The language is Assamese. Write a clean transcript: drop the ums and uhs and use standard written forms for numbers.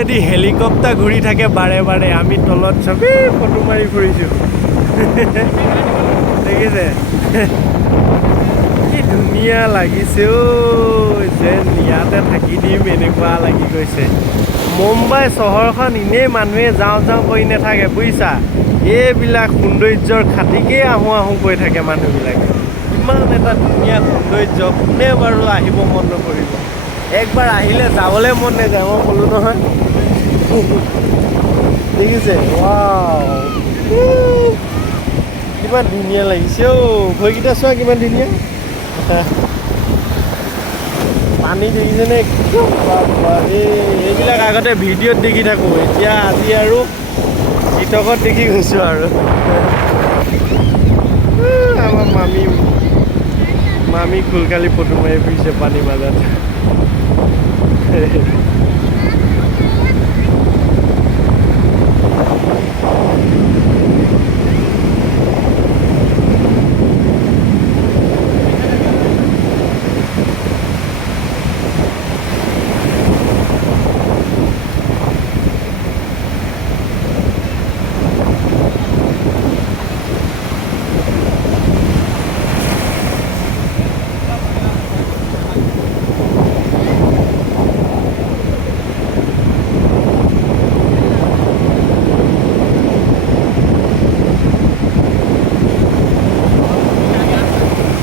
ওপৰেদি হেলিকপ্টাৰ ঘূৰি থাকে বাৰে বাৰে আমি তলত চবেই ফটো মাৰি ফুৰিছোঁ দেখিছে কি ধুনীয়া লাগিছে যেন ইয়াতে থাকি দিম এনেকুৱা লাগি গৈছে মুম্বাই চহৰখন এনেই মানুহে যাওঁ যাওঁ কৰি নাথাকে বুজিছা এইবিলাক সৌন্দৰ্যৰ খাতিকেই আহোঁ আহোঁ কৰি থাকে মানুহবিলাকে ইমান এটা ধুনীয়া সৌন্দৰ্য কোনে বাৰু আহিব মন নকৰিব একবাৰ আহিলে যাবলৈ মন নাযায় মই ক'লোঁ নহয় দেখিছে ৱাও কিমান ধুনীয়া লাগিছে ভৰিকেইটা চোৱা কিমান ধুনীয়া পানী দেখিছেনে একদম এইবিলাক আগতে ভিডিঅ'ত দেখি থাকোঁ এতিয়া আজি আৰু টিকটকত দেখি গৈছোঁ আৰু আমাৰ মামী খোলকালি ফটো মাৰি ফুৰিছে পানীৰ মাজত